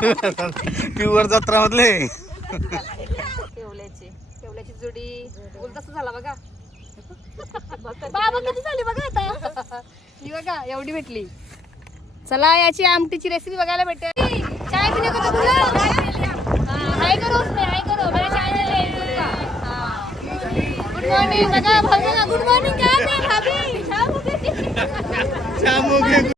Pure जत्रा मधले केवल्याची. केवल्याची जुडी. बोल तसं झाला बघा. बाबा कधी झाली बघा आता? ही बघा एवढी भेटली. चला याची आमटीची रेसिपी बघायला भेटेल चाय पिणे का तुला? हाय करो उसमें हाय करो. मेरा चाय नहीं ले गुड मॉर्निंग बघा गुड मॉर्निंग क्या है भाभी? शाम हो गई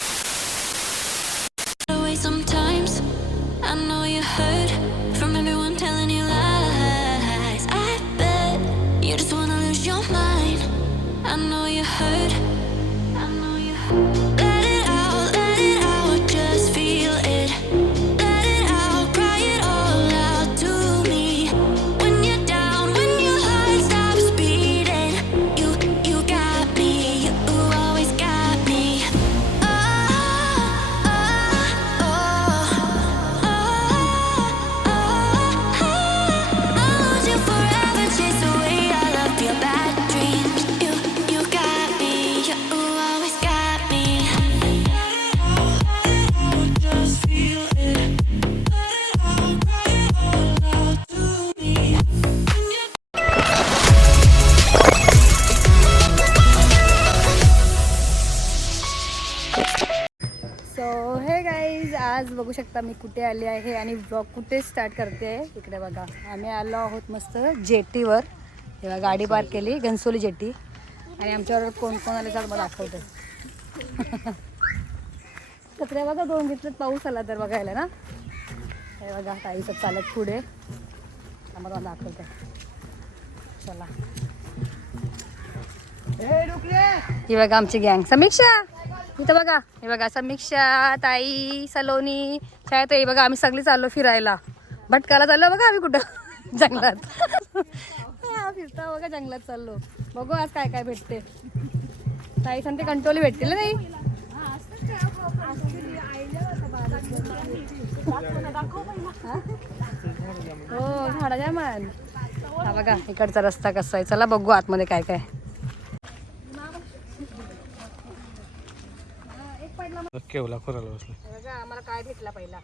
शकता मी कुठे आले आहे आणि ब्लॉग कुठे स्टार्ट करते आहे. इकडे बघा. आम्ही आलो आहोत मस्त जेटीवर. तेव्हा गाडी पार्क केली घनसोली जेटी. आणि आमच्यावर कोण कोण आले तर मला दाखवते. कचऱ्या बघा दोन घेतलं पाऊस आला तर बघायला ना. हे बघा ताईचं चालत पुढे. आम्हाला मला दाखवते. चला. ही बघा आमची गँग. समीक्षा. इथं बघा. हे बघा समीक्षा ताई सलोनी काय हे बघा आम्ही सगळी चाललो फिरायला. भटकाला चाललो बघा आम्ही कुठं? जंगलात. फिरता बघा जंगलात चाललो. बघू आज काय काय भेटते. ताई सांगते कंटोली भेटतील ना नाही हो झाडाच्या मान. हा बघा इकडचा रस्ता कसा आहे. चला बघू आतमध्ये काय काय. केवला खोराला बसले. बघा आम्हाला काय भेटला पहिला.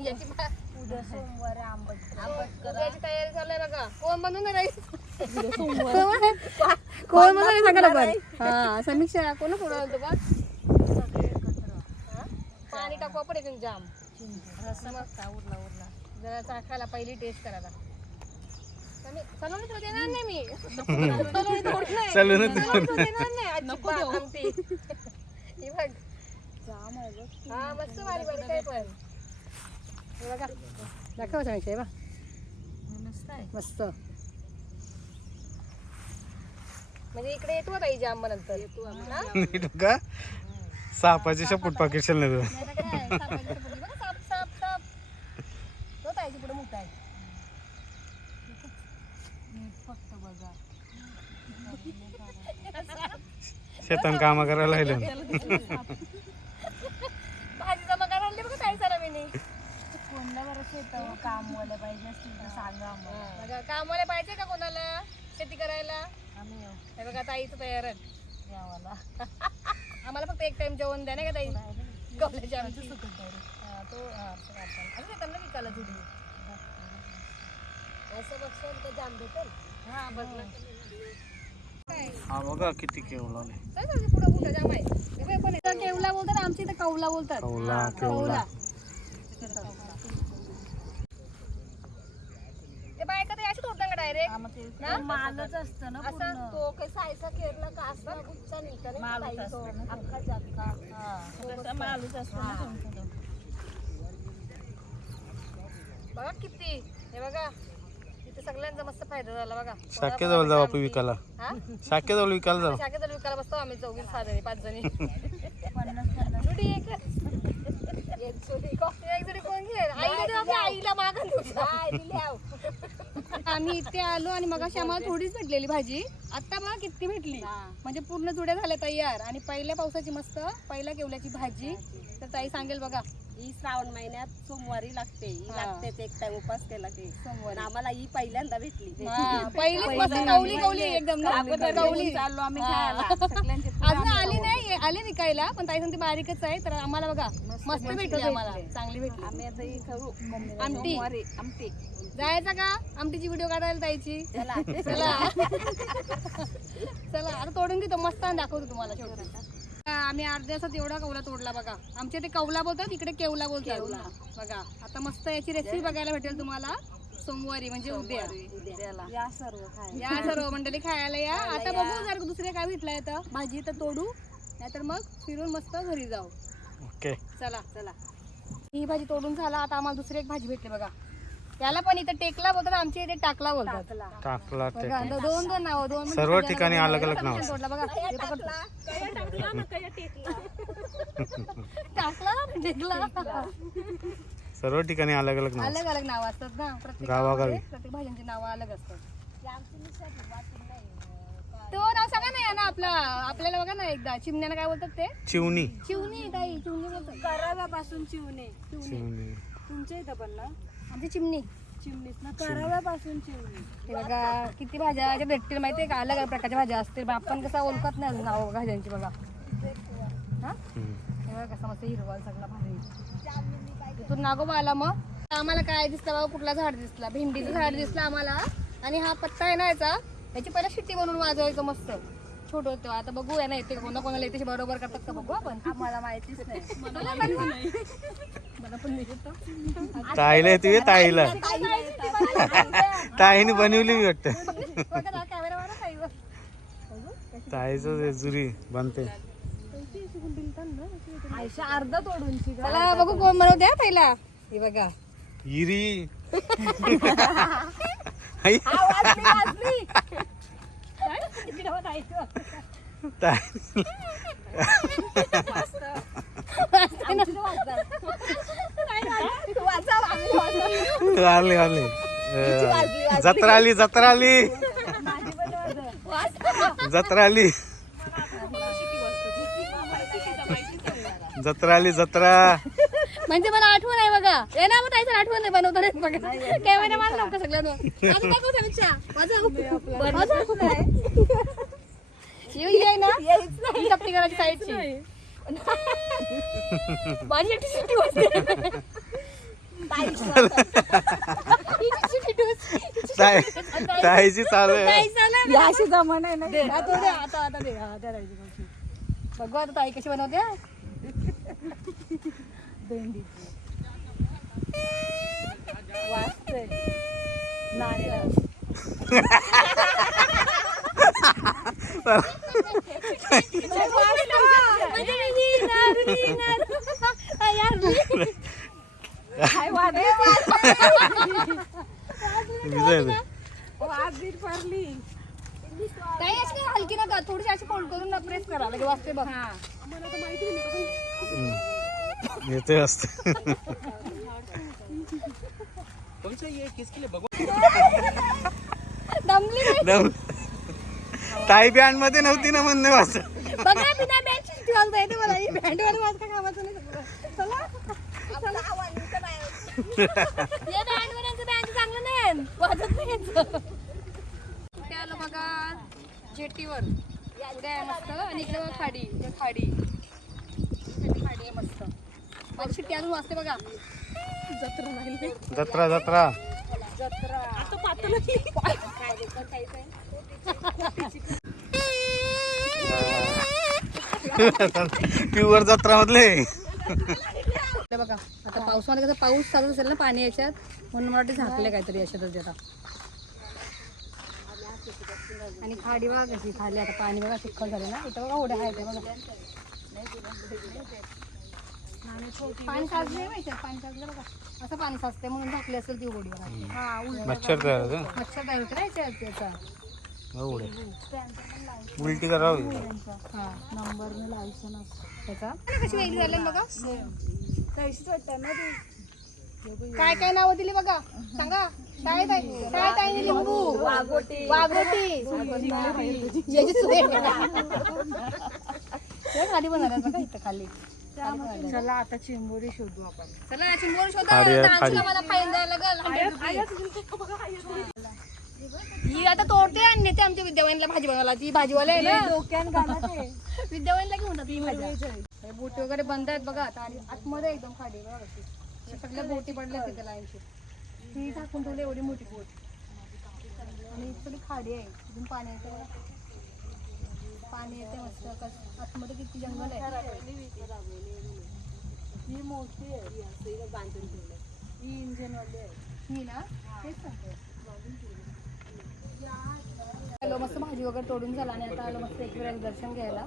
याची उद्या सोमवार आंबट उद्याची तयारी चालू आहे बघा. कोण नाही कोण सांगा हा समीक्षा कोण फोन होतो बघ? पाणी टाकवा पडेल तुम्ही जाम. उरला उरला. जरा चाखायला पहिली टेस्ट करायला समी- सलोनी तुला देणार नाही मी. सलोनी थोडी नाही. सलोनी सलोनी तुला देणार नाही. अजिबात आमटी. ही बघ. हा मस्त भारी भारी काय पण. हे बघा. दाखव समीक्षा हे बघ. मस्त म्हणजे इकडे येतो आता ही जांब नंतर. येतो का? सापाची शपूट पाकिट शेल नाही साप साप साप तो ताईच्या पुढे मोठा आहे फक्त बघा शेतान काम करायला लागले. भाजी जमा करायला आणली बघा ताई सरा मी कोणला बरं शेतावर काम वाले पाहिजे असतील तर सांगा आम्हाला. बघा कामवाले पाहिजे का कोणाला? शेती करायला? आम्ही येऊ. हे बघा ताईचं यावाला आम्हाला. फक्त एक टाइम जेवण द्या नाही का ताई? गवल्याच्या आमची. तो असं त्यांना विकायला जाम भेटेल हा बघ हा बघा किती केवला काय झालं पुढं कुठं जाम आहे. हे बघ, पण इथं केवला बोलतात आमच्या इथं कौला बोलतात. कौला केवला. ते बायका ते अशी तोडतात का डायरेक्ट? मालच असतं ना असं तो कसा आयसा केरला का असा गुच्छा निघता नाही का ताई तो? अख्खाच्या अख्खा. पूर्ण मालूच असतो ना तुमचा तो. बघा किती. हे बघा. सगळ्यांचा मस्त फायदा झाला बघा. शाखेजवळ जाऊ आपण विकायला. हा? शाखेजवळ विकायला जाऊ. शाखेत विकायला बसतो आम्ही चौघी सहा जणी पाच जणी. जुडी एक. एक जुडी. को- एक जुडी कोण घेईल? आईला देऊ का? आईला मागं देऊ का? आम्ही इथे आलो आणि मग आम्हाला थोडीच भेटलेली भाजी. आता बघा किती भेटली. म्हणजे पूर्ण जुड्या झाल्या तयार. आणि पहिल्या पावसाची मस्त पहिल्या केवल्याची भाजी. तर ताई सांगेल बघा. ही श्रावण महिन्यात सोमवारी लागते. ही. लागते एक टाइम उपास केला की सोमवारी. आम्हाला ही पहिल्यांदा भेटली. पहिलीच एकदम घेऊन चाललो आम्ही अजून आली नाही आली विकायला पण ताई सांगते बारीकच आहे तर आम्हाला बघा मस्त भेटली आम्हाला. चांगली भेटली. आम्ही आता ही खाऊ आमटी. आमटी. जायचा का? आमटीची व्हिडिओ काढायला ताईची. चला. चला. चला आता तोडून घेतो मस्त दाखवतो तुम्हाला. शेवटी आम्ही अर्ध्या तासात एवढा कौला तोडला बघा. आमच्या ते कौला बोलतात इकडे केवला बोलतात. बघा आता मस्त याची रेसिपी बघायला भेटेल तुम्हाला. सोमवारी म्हणजे उद्या. या सर्व या सर्व मंडळी खायला या. आता बघू जर दुसरे काय भेटलंय तर. भाजी तर तोडू. नाहीतर मग फिरून मस्त घरी जाऊ. ओके चला चला. ही भाजी तोडून झाला. आता आम्हाला दुसरी एक भाजी भेटली बघा. त्याला पण इथं टेकला बोलतात आमच्या इथे टाकला बोलतात. टाकला. ते बघा आता दोन दोन नाव दोन सर्व ठिकाणी नावं अलग अलग. नाव. तोडला बघा. हे पकड. टाकला? टेकला सर्व ठिकाणी अलग अलग नाव. अलग अलग नाव असतात ना प्रत्येक गावागावी. गावामध्ये प्रत्येक भाज्यांची नावं अलग असतात. तो नाव सांगा ना या ना आपला आपल्याला बघा ना एकदा. चिमण्याला काय बोलतात ते? चिवणी. चिवणी ताई चिवणी बोलतात. कराव्यापासून चिवणे. चिवणी. तुमच्या इथं पण ना? आमची चिमणी. चिमणीत ना कराव्यापासून चिवणे हे बघा किती भाज्या ज्या भेटतील माहितीये का? अलग अलग प्रकारच्या भाज्या असतील. पण आपण कसं ओळखत नाही अजून नाव भाज्यांची बघा. हा. हे बघा कसं मस्त हिरवा सगळा भाजी तिथून नागोबा आला मग. आम्हाला काय दिसलं बाबा कुठला झाड दिसला? भेंडीचं झाड दिसलं आम्हाला. आणि हा पत्ता आहे ना याचा? याची पहिला शिट्टी बनवून वाजवायचं मस्त. छोट होतं. आता बघूया ना येते का कोणा कोणाला येते बरोबर करतात का बघू आपण? आम्हाला माहितीच नाही. मला पण नाही. येतं. ताईला येते ताईला. ताईने बनवली मी वाटतं. ताईचं जुरी बनते. आयशा अर्धा तोडून चला बघू कोण बनवते पहिला हे बघा. इरी. आई. ताई आले जत्राली जत्राली. जत्रा आली जत्रा आली जत्रा आली जत्रा आली जत्रा. म्हणजे मला आठवण आहे बघा. ये ना मग ताईचं आठवण आहे बनवताना बघा. कॅमेरा मार नव्हता दाखव समीक्षा? वाजव वाजव येऊ ये ना. ही करायची साईडची. माझी एकटी शिट्टी वाजते ताईची चालू आहे. नाही ना आता आता दे हा, आता ताई कशी बनवते हा. वाचते नारळ म्हणजे मी विणार, विणार. हा, यार, मी. काय वादे विजय ते. वाजवीर पडली ताई अशी नाही हलकी नका थोडीशी अशी फोल्ड करून ना प्रेस करा लगे वाजते बघ हम्म. येते असते दमली नाही? दम. ताई बँडमध्ये नव्हती ना म्हणणे वाच बघा येते मला ही बँड वाला वाजता कामाचं नाही? सगळं. चला. चला. हे बँड वाल्यांचं बँड चांगलं नाही वाजत नाही यांचं. कुठे आलं बघा जेटीवर. पुढे आहे मस्त. आणि इकडे बघा खाडी. इकडे खाडी. इकडे खाडी आहे मस्त. माझी शिट्टी अजून वाजते बघा. जत्रा नाही जत्रा जत्रा. प्युअर जत्रा मधले. बघा आता पावसामध्ये कसं पाऊस चालू असेल ना पाणी याच्यात म्हणून मला वाटतं झाकले काहीतरी याच्यातच आता. आणि खाडी बघा कशी खाली आता पाणी बघा चिखल झालं ना. इथं बघा ओढ्या आहेत बघा. पाणी साचले नाही याच्यात, पाणी साचलं बघा. असं पाणी साचते म्हणून झाकले असेल ती बघा हा उलट मच्छर तयार होतं मच्छर तयार होते ना याच्यात त्याचा. उलटी करावी हा नंबर लायसन त्याचा. कशी वेगळी झाली बघा. तशीच वाटतं ना ती. काय काय नावं दिली बघा. सांगा. काय काय काय काय लिंबू. वाघोटी. वाघोटी. याची सुरे. हे खाली बघा इथं खाली. चला आता चिंबोरी शोधू आपण. चला चिंबोरी शोधा. खाडी आहे, आता अंशूला खाडी. मला फाईन द्यायला लागेल. 100 रुपये. ही आता तोडते आणि नेते आमच्या विद्यावानीला भाजी बनवायला ती भाजीवाले आहे ना. डोक्यान घेऊन जाते ही हे बोटी वगैरे बंद आहेत बघा आता. आणि आतमध्ये एकदम खाडी बघा. कशी. सगळ्या बोटी पडल्या तिथे लाईनची ती टाकून ठेवली एवढी मोठी बोट. आणि सगळी खाडी आहे. इथून पाणी येते बघा. पाणी येते मस्त कस- आतमध्ये किती जंगल आहे. ही मोठी आहे. ही असं हिला बांधून. ही इंजिन वाली आहे. ही ना? तेच सांगते. मस्त भाजी वगैरे तोडून झाला आणि आता आलो मस्त एक वेळेस दर्शन घ्यायला.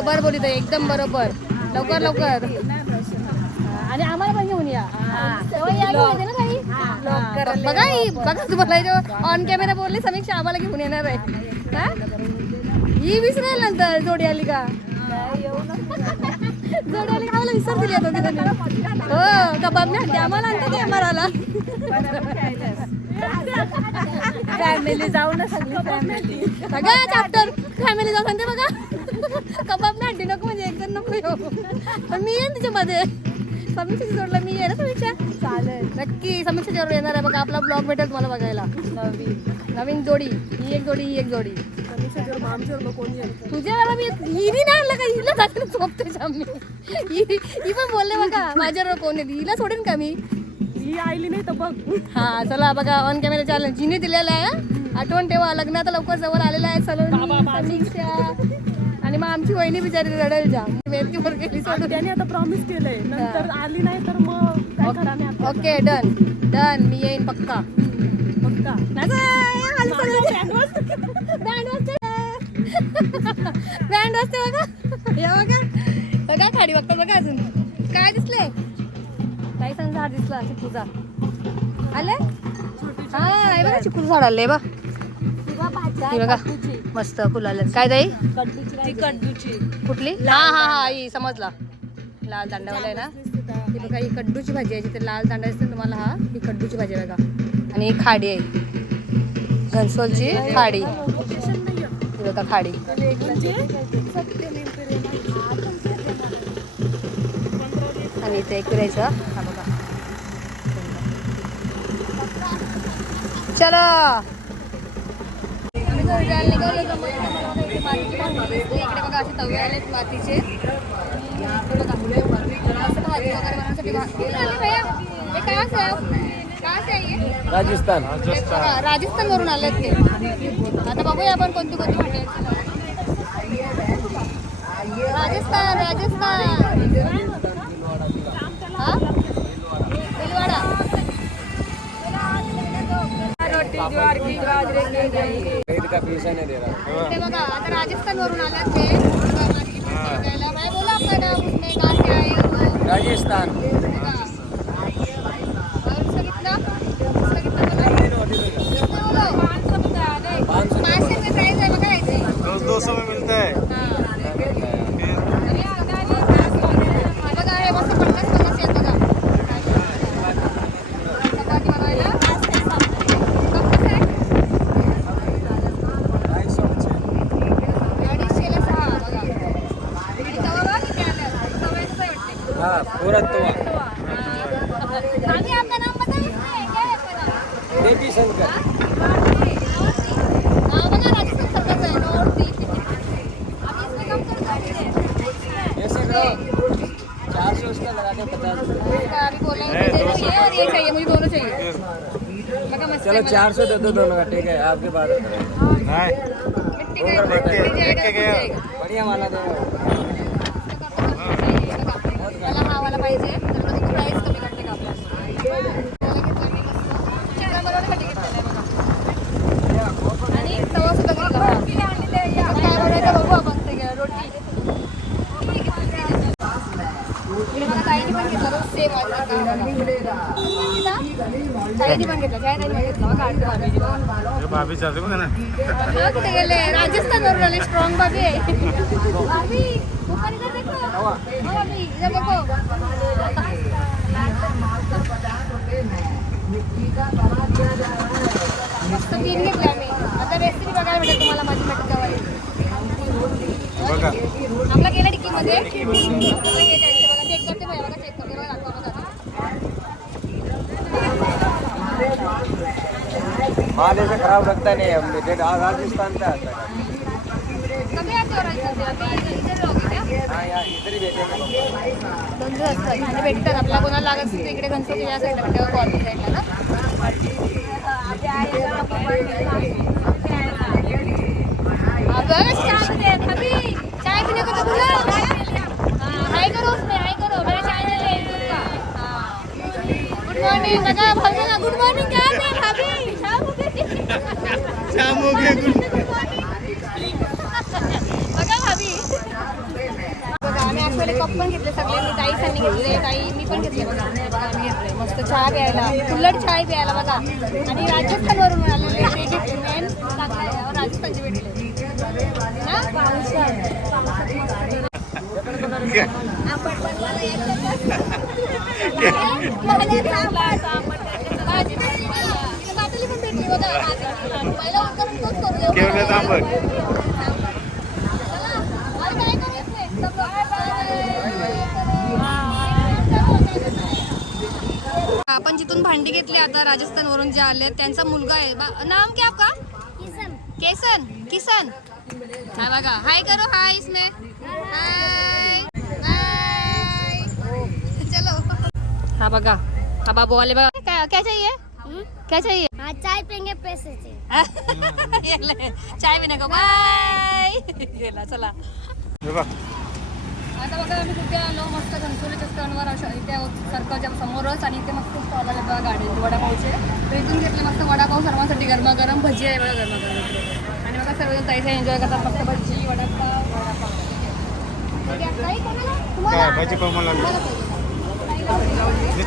बरोबर बोलित एकदम बरोबर. लवकर लवकर. आणि आम्हाला पण घेऊन या. तेव्हा या घेऊन येते ना ताई? बघा ही बघा तुम्हाला ऑन कॅमेरा बोलले समीक्षा आम्हाला घेऊन येणार आहे. हा? ही विसरायला नंतर जोडी आली का? जोडी आली का? आम्हाला विसर दिली आता तिथे हो कबाब नाही आम्हाला आणते कॅमेराला फॅमिली जाऊ ना सगळी फॅमिली बघा चॅप्टर फॅमिली जाऊन सांगते बघा. कबाब नाही आणते नको म्हणजे एकदम नको येऊ पण मी येईन तिच्यामध्ये समीक्षाची जोडला मी येईन ना समीक्षा चालेल नक्की समीक्षा जोड येणार आहे बघा आपला ब्लॉग भेटेल तुम्हाला बघायला नवीन नवीन जोडी ही एक जोडी ही एक जोडी तुझ्या घरा मी नाही आणलं का हिला जाते झोपते आम्ही ही पण बोलले बघा माझ्यावर कोण येते हिला सोडेन का मी ही आईली नाही तर बघ हा चला बघा ऑन कॅमेरा चॅलेंज जिने दिलेला आहे. आठवण ठेवा लग्न आता लवकर जवळ आलेलं आहे सलोनी समीक्षा आणि मग आमची वहिनी बिचारी रडेल जा वेदकीवर गेली सोडून. त्याने आता प्रॉमिस केलंय. नंतर आली नाही तर मग ओके डन. डन. मी येईन पक्का. बघता बँड वाजते बँड वाजते बघा. हे बघा. बघा खाडी बघता बघा अजून. काय दिसले काही सण झाड दिसलं चिकूचा. आले हा हे बघा चिकूचं झाड आले बा हे बघा. मस्त फुलं आले काय ताई? ती कड्डूची. कुठली? हा हा हा ही समजला. लाल दांडावाला आहे ना? ही बघा ही कड्डूची भाजी आहे. जिथे लाल दांडा दिसते तुम्हाला हा ही कड्डूची भाजी आहे बघा. आणि ही खाडी आहे. घनसोलची खाडी. ही बघा खाडी. आणि इथे एक फिरायचं. हा बघा. चलो. आम्ही घरी जायला निघालो तर मग इथे मला इथे मातीची भांडी दिसली. इकडे बघा असे तवे आलेत मातीचे आणि इकडे बघा असं भाजी वगैरे बनवण्यासाठी भा- हे आले भैया हे काय असं आहे? काय असं आहे हे? राजस्थान हे बघा, राजस्थानवरून आलेत ते आता बघूया आपण कोणती कोणती भांडी आहेत राजस्थान राजस्थान हा बिलवाडा पेट का पैसा नहीं दे रहा ते बघा आता राजस्थान वरून आलात ते बोला कहाँ से आए हो राजस्थान बघा. और उसका कितना उसका कितना बोला? कितना बोलो? पाँच सौ पाचशे रुपये प्राइस आहे बघा याचे दो दो सौ में मिलता है हा. हा बघा हे मस्त पन्नास पन्नास आहेत बघा चपाती बनवायला कप कसं आहे? ढाई सौ अडीचशेला सहा बघा आणि तवा बघा किती आल्या तव्याचं आहे वाटते हाँ पूरा तो आम्ही आपका नाम बता इसमें क्या है आपका नाम देवी शंकर हाँ चार सौ दे दो दोनों का ठीक है आपके पास। नाही। मिट्टी काय एक- एक- मिट्टी जाएगा, एक- एक- कुछ जाएगा. बढ़िया वाला दो मला हा वाला पाहिजे तर मग तुम्ही प्राईस कमी करते का आपल्याला त्याला घेतला मी मस्त चिकन बनवण्यासाठी घेतलेला आहे बघा आणि तवा सुद्धा घेतला बघा. आता काय बनवायचं बघू आपण ते घ्या, रोटी इकडे मला ताईने पण घेतला तो सेम आहे ताईने पण घेतला काय ताईने पण घेतला बघा, आठ भाभी. भाभी चालते बघा ना. कुठे गेले. राजस्थानवरून आले. स्ट्रॉंग बाबी आहे. बाबी ऊपर इधर देखो. हो बाबी इधर देखो मस्त तीन घेतले आम्ही. आता रेसिपी बघायला भेटेल तुम्हाला माझी मटकावाली. बघा. आपला गेला टिक्कीमध्ये आपल्याला हे द्यायचं बघा चेक करते बघा बघा चेक करते बघा दाखवा बघा माल ऐसे खराब रखता नहीं है डेट राजस्थान आता है? हाँ इधर ही असतात. आणि भेटतात. आपला कोणाला लागत असेल तर इकडे गणपती या साईडला भेटतात कॉलनी साईडला ना अगं चाय दे अभी चाय पीने को तो बुला हाय करो उसमें हाय करो. मेरा चाय नहीं ले गुड मॉर्निंग भाभी गुड मॉर्निंग क्या है भाभी. बघा भाभी. बघा आम्ही ऍक्च्युअली कप पण घेतले सगळे मी ताई त्यांनी घेतले ताई मी पण घेतले बघा. बघा आम्ही घेतले मस्त चहा प्यायला उलट चहा प्यायला बघा. आणि राजस्थानवरून आलेले ते घेतले मेन राजस्थानचे भेटले आपण सब लोक- आपण जिथून भांडी घेतली आता राजस्थानवरून जे आले त्यांचा मुलगा आहे. नाम क्या आपका? केसन. किसन? हा बघा. हाय करो. हाय इसमें हाय हाय चलो. हा बघा. हा बाबू वाले बघा. क्या क्या चाहिए? क्या चाहिए? चाय पेंगे पैसे चाय पिणे का बाय. गेला चला. हे बघ. आता बघा आम्ही कुठे आलो? मस्त घनसोलीच्या स्टॉलवर अशा इथे सर्कलच्या समोरच आणि इथे मस्त स्टॉल आले बघा गाडी वडापावचे. तर इथून घेतले मस्त वडापाव सर्वांसाठी गरमागरम भजी आहे बघा गरमागरम. आणि बघा सर्वजण ताईचा एन्जॉय करतात मस्त भजी वडापाव वडापाव. भाजी पाव मला.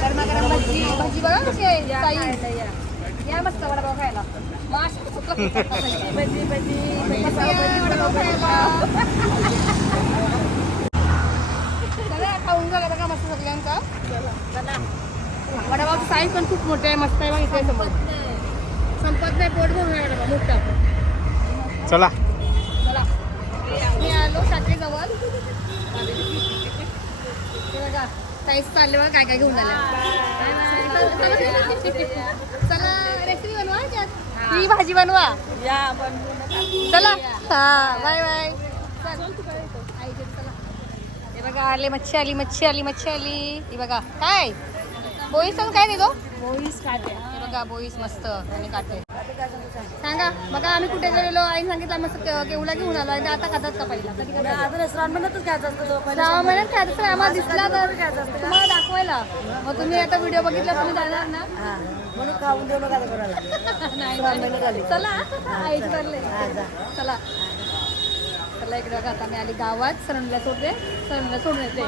गरमागरम भजी भजी बघा कशी आहे ताई. या मस्त वडापाव खायला माश भजी भजी भजी वडापाव खायला चला खाऊन झालं बघा मस्त सगळ्यांचा वडापावचं साईज पण खूप मोठे आहे मस्त आहे बघ इथे संपत नाही पोट भरून वडापाव मोठा चला चला मी आलो हे बघा साईज चालले बघा काय काय घेऊन चला. ही भाजी बनवा. चला. हा बाय बाय. चला. हे बघा आले मच्छी आली मच्छी आली मच्छी आली. ही बघा काय? बोईस पण काय देतो बोईस काटे हे बघा बोईस मस्त आणि काटे? सांगा बघा आम्ही कुठे गेलेलो आईने सांगितलं मस्त के- केवढा घेऊन आलो आणि आता खातात का पहिला? कधी असतं. सहा महिन्यात काय तर आम्हाला दिसला तर तुम्हाला दाखवायला. मग तुम्ही आता व्हिडिओ बघितला तुम्ही जाणार ना. म्हणून खाऊन देऊ नका कोणाला नाही. चला आईच जा. चला. चला इकडे आता मी आली गावात सरणला सोडते सरणला सोडून येते.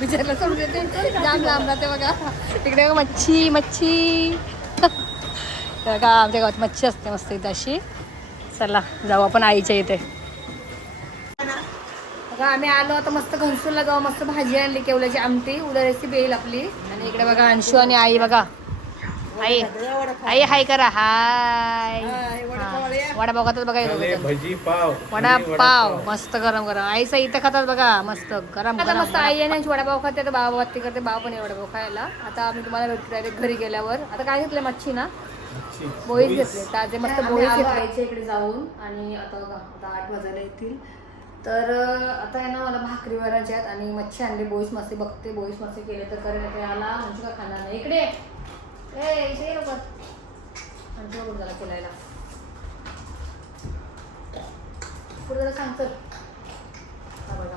बिचारला सोडून येते. जाम लांब राहते बघा. तिकडे मच्छी मच्छी. बघा आमच्या गावात मच्छी असते मस्त इथे अशी. चला जाऊ आपण आईच्या इथे. बघा आम्ही आलो आता मस्त घनसूरला जाऊ मस्त भाजी आणली केवल्याची आमटी उद्या रेसिपी येईल आपली. आणि इकडे बघा अंशू आणि आई बघा. आई आई हाय करा. हाय. वडापाव खातात बघा वडापाव मस्त गरम गरम. आईचं इथं खातात बघा. मस्त गरम आता मस्त आई आणि आमची वडापाव खाते तर बाबा बाती करते बाबा पण आहे वडापाव खायला. आता आम्ही तुम्हाला भेटू डायरेक्ट घरी गेल्यावर. आता काय घेतलं मच्छी ना? बोईस घेतले. ताजे मस्त बोईस घेतले. इकडे जाऊन. आणि आता बघा आता आठ वाजायला येतील. तर आता आहे ना मला भाकरी वरायच्या आहेत आणि मच्छी आणली. बोईस मस्ती बघते. बोईस मस्ती केले तर करेल. ते आला म्हणजे का खाणार नाही. इकडे ए इथे लवकर. आणि झाला केलायला पुढे जरा सांग चल हा बघा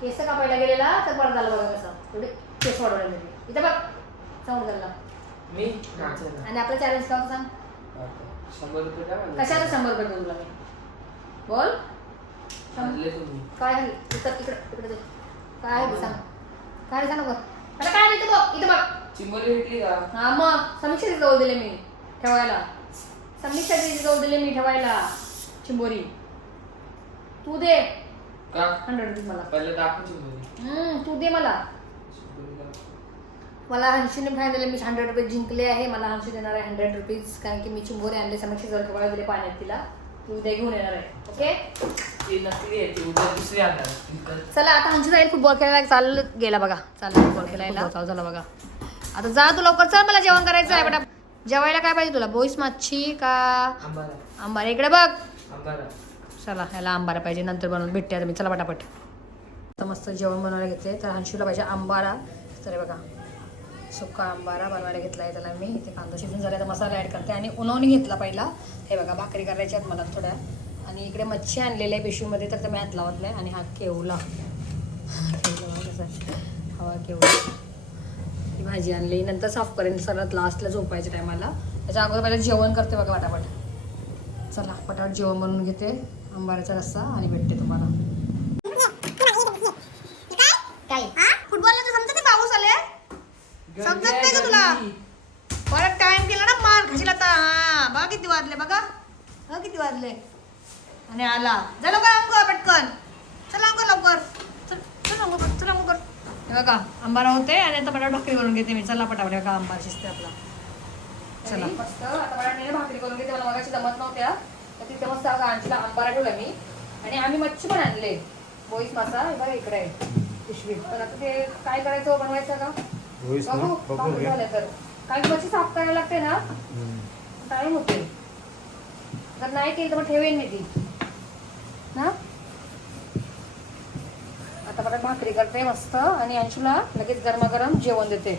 केस कापायला गेलेला तर बरं झालं बघा कसं. थोडी केस वाढवले मी. इथं बघ सांगू झाला. मी? आणि आपलं चॅलेंज का सांग? शंभर रुपये म्हणले? कशाला शंभर रुपये देऊ तुला मी? बोल. काय इकडं इकडे काय सांग? काय सांग नको आता काय नाही बघ इथं बघ. चिंबोरी भेटली का? हा मग. समीक्षाची जाऊ दिले मी ठेवायला. समीक्षाची जाऊ दिले मी ठेवायला. चिंबोरी. तू दे. का? हंड्रेड रुपीज मला. पहिले दाखव चिंबोरी हम्म, तू दे मला. मला हंशीने फायदा दिले मी हंड्रेड रुपये जिंकले आहे. मला हंशी देणार आहे हंड्रेड रुपीज कारण की मी चिंबोरी आणले समीक्षा जर ठेवायला दिले पाण्यात तिला. तू उद्या घेऊन येणार आहे. ओके ती नकली आहे ती उद्या दुसरी आणणार विकत. चला आता हंशी जाईल फुटबॉल खेळायला चाल गेला बघा. चालला फुटबॉल खेळायला. चालू झाला बघा. आता जा तू लवकर चल मला जेवण करायचं आहे बेटा जेवायला काय पाहिजे तुला? बोईस मच्छी का? आंबारा. इकडे बघ. चला ह्याला आंबारा पाहिजे नंतर बनवून भेटते आता मी. चला पटापट. आता मस्त जेवण बनवायला घेतले तर हंशीला पाहिजे आंबारा. तर हे बघा सुका आंबारा बनवायला घेतला आहे त्याला मी. इथे कांदा शिजून झाला तर मसाला ॲड करते. आणि उन्हावणी घेतला पहिला. हे बघा भाकरी करायच्या आहेत मला थोड्या. आणि इकडे मच्छी आणलेली आहे पिशवीमध्ये तर ते मी हात लावत नाही. आणि हा केवला. केवला. हवा केवला. भाजी आणली. नंतर साफ करेन सर्वात लास्टला झोपायच्या टायमाला त्याच्या अगोदर पहिला जेवण करते बघा पटापट. चला पटापट जेवण बनवून घेते. आंबाऱ्याचा रस्सा आणि भेटते तुम्हाला. काय? फुटबॉलला तर समजते पाऊस आले समजत नाही का तुला? परत टाइम केला ना मार खाशील आता. हा बघा किती वाजले बघा. किती वाजले. आणि आला. जा लवकर लवकर पटकन चल लवकर लवकर चल चल लवकर चल लवकर हे बघा आंबारा होते आणि आता पटापट भाकरी करून घेते मी. चला पटापट बघा आंबार शिजते आपला. चला. मस्त आता पटापट मी भाकरी करून घेते मला मगाशी जमत नव्हत्या. तर तिथे मस्त बघा आणखीला आंबारा ठेवला मी. आणि आम्ही मच्छी पण आणले. बोईस मासा हे बघा इकडे आहे. पिशवी. पण आता ते काय करायचं बनवायचं का बघू भाकरी तर. कारण की मच्छी साफ करायला लागते ना. टाइम होते जर नाही केली तर मग ठेवेन मी ती. आता भाकरी करते मस्त. आणि अंशूला लगेच गरमागरम जेवण देते.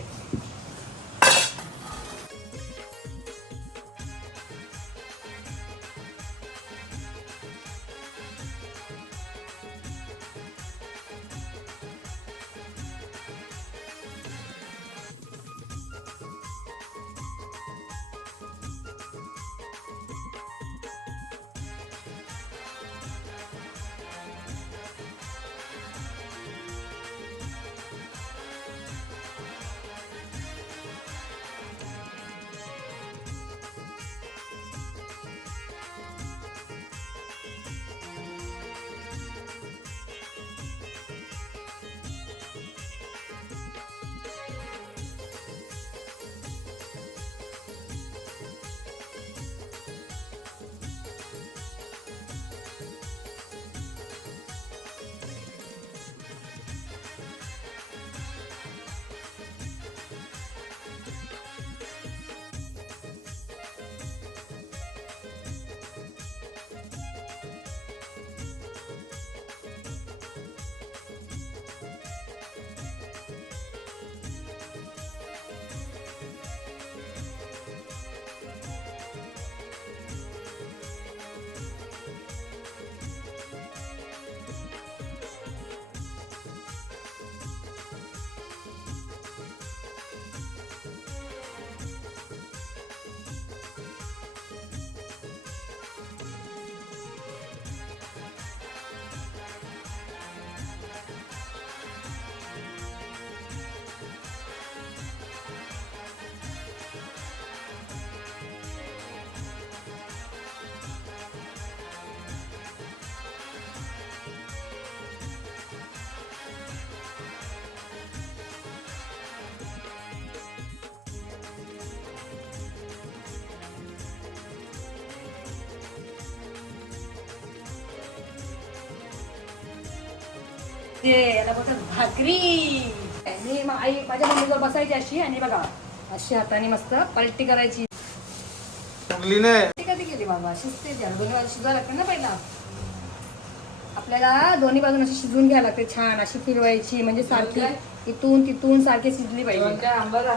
ते याला बोलतात भाकरी. मी मा- आई माझ्या मम्मीजवळ बसायची अशी आणि बघा अशी हाताने मस्त पलटी करायची. फुगली नाही. ती कधी केली बाबा? शिजते त्याला दोन्ही बाजू शिजवायला लागते ना पहिला. आपल्याला दोन्ही बाजून अशी शिजवून घ्यायला लागते. छान अशी फिरवायची म्हणजे सारखी इथून तिथून सारखी शिजली पाहिजे. तू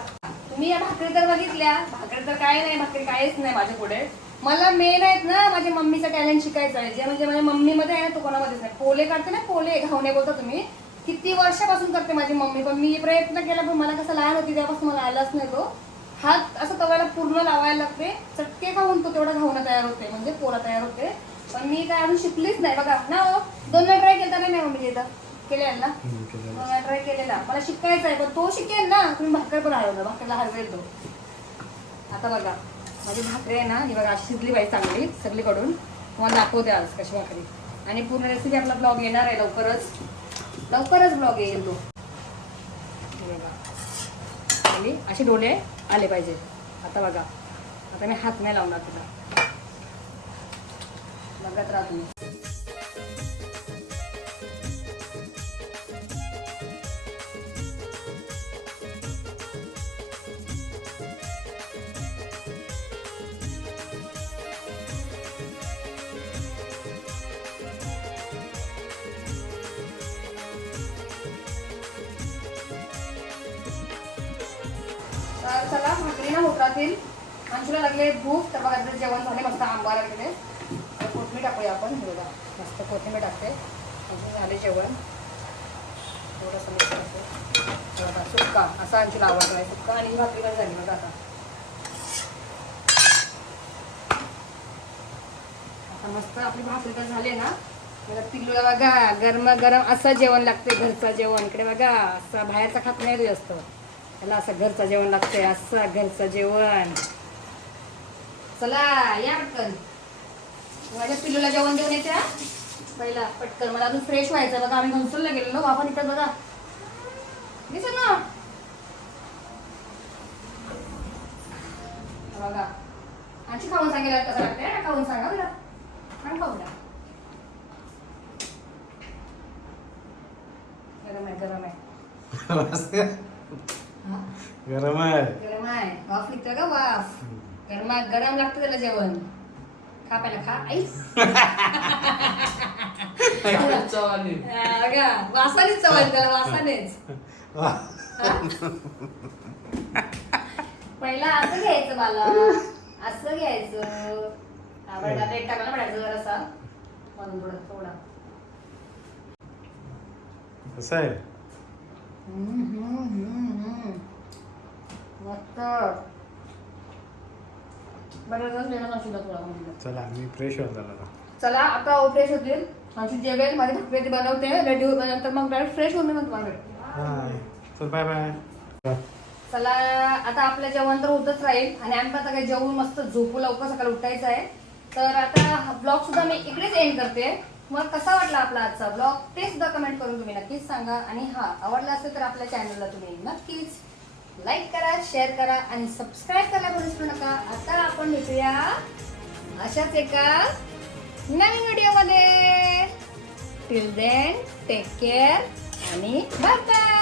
तुम्ही या भाकरी तर बघितल्या. भाकरी तर काय नाही भाकरी काहीच नाही माझ्या पुढे. मला मेन आहेत ना माझ्या मम्मीचं टॅलेंट शिकायचं आहे. जे म्हणजे माझ्या मम्मीमध्ये आहे ना तो कोणामध्येच नाही. पोले काढते ना पोले घावणे बोलता तुम्ही. किती वर्षापासून करते माझी मम्मी. पण मी प्रयत्न केला पण मला कसं लहान होती त्यापासून मला आलाच नाही तो. हात असं तव्याला पूर्ण लावायला लागते. चटके खाऊन तो तेवढा घावणं तयार होते. म्हणजे पोला तयार होते. पण मी काय अजून शिकलीच नाही. बघा ना हो. दोन वेळा ट्राय केला नाही मम्मी इथं? केले ना ट्राय केलेला. मला शिकायचं आहे पण तो शिकेल ना. तुम्ही भाकर पण हरवलं. भाकरला हरवेल तो. आता बघा. माझी भाकरी आहे ना ही बघा शिजली पाहिजे चांगली सगळीकडून. तुम्हाला दाखवते आज कशी भाकरी. आणि पूर्ण रेसिपी आपला ब्लॉग येणार आहे लवकरच. लवकरच ब्लॉग येईल तो. बघा. आणि असे डोळे आले पाहिजे. आता बघा. आता मी हात नाही लावणार तुला. बघत राहा तुम्ही. तर चला भाकरी ना होत राहतील अंशूला लागले भूक तर बघा जेवण झाले मस्त आंबा लागले तर कोथमीर टाकूया आपण बघा मस्त कोथिंबीर टाकते. अजून झाले जेवण. थोडंसं mix करते. बघा, सुक्का असा अंशूला आवडतो. आहे सुक्का आणि ही भाकरी पण झाली बघा आता. आता मस्त आपली भाकरी तर झाली ना. मला पिल्लूला बघा गरम गरम असं जेवण लागते घरचं जेवण. इकडे बघा असं बाहेरचा खात नाही जास्त. त्याला असं घरचं जेवण लागतंय असं घरचं जेवण. चला या पटकन. माझ्या पिलूला जेवण देऊन येते पहिला पटकन मला अजून फ्रेश व्हायचं बघा. आम्ही घनसोलला गेलेलो आपण इथं बघा. दिसत ना? बघा. आणखी खाऊन सांगेल कसं लागते खाऊन सांगा बघा सांग खाऊन. द्या गरम आहे गरम आहे. गरम आहे गरम आहे वाफ निघतं का वाफ? गरमा गरम लागतं त्याला जेवण. खा पहिला खा. आई. बघा. वासानेच चव आहे त्याला वासानेच. पहिला असं घ्यायचं मला. असं घ्यायचं. आवडला रेट टाकायला पडायचं जरासा. म्हणून थोडं थोडा. कसं आहे हम्म, हम्म, हम्म, हम्म. मस्त देणार तुला म्हणलं. चला मी फ्रेश होत झाला चला आता फ्रेश होतील. आमची जेवेल माझी भाकरी ती बनवते रेडी नंतर मग डायरेक्ट फ्रेश होऊन मी मग तुम्हाला भेटते. हाय. चल बाय बाय चला. आता आपलं जेवण तर होतच राहील. आणि आम्ही आता काही जेवून मस्त झोपू लवकर सकाळी उठायचं आहे. तर आता ब्लॉग सुद्धा मी इकडेच एंड करते. मग कसा वाटला आपला आजचा ब्लॉग ते सुद्धा कमेंट करून तुम्ही नक्कीच सांगा. आणि हा आवडला असेल तर आपल्या चॅनलला तुम्ही नक्कीच लाईक करा शेअर करा आणि सबस्क्राईब करायला पण विसरू नका. आता आपण भेटूया अशाच एका नवीन व्हिडिओमध्ये. टिल देन टेक केअर आणि बाय बाय